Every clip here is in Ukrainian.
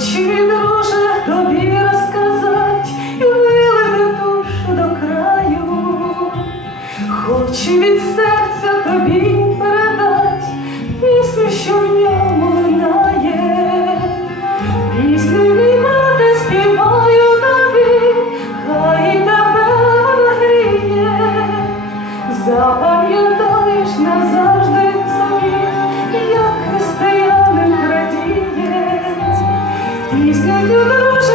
Чим може тобі розказать і вилити душу до краю, хоч від серця тобі. Jerusalem.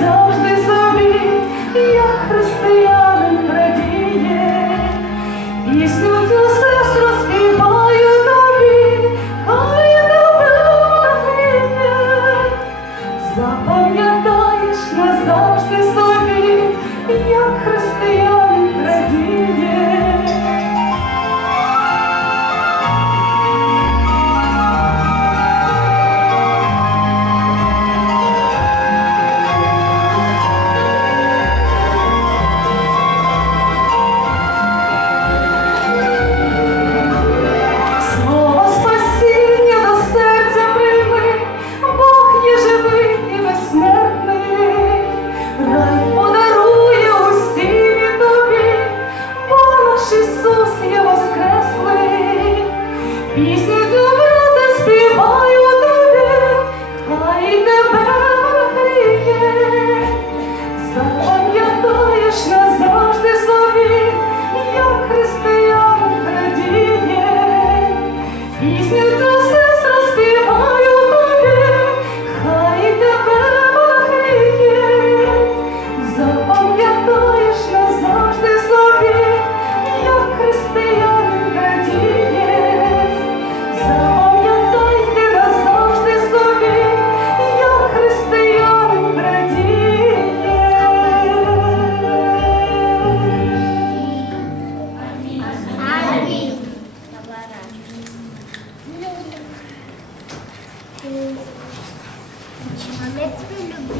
завжди собі, як християнин радіє, пісню цю сестру співаю тобі, хай тебе нахине, запам'ятаєш назавжди собі. Хай тебе гріє. Мама, я тебя люблю.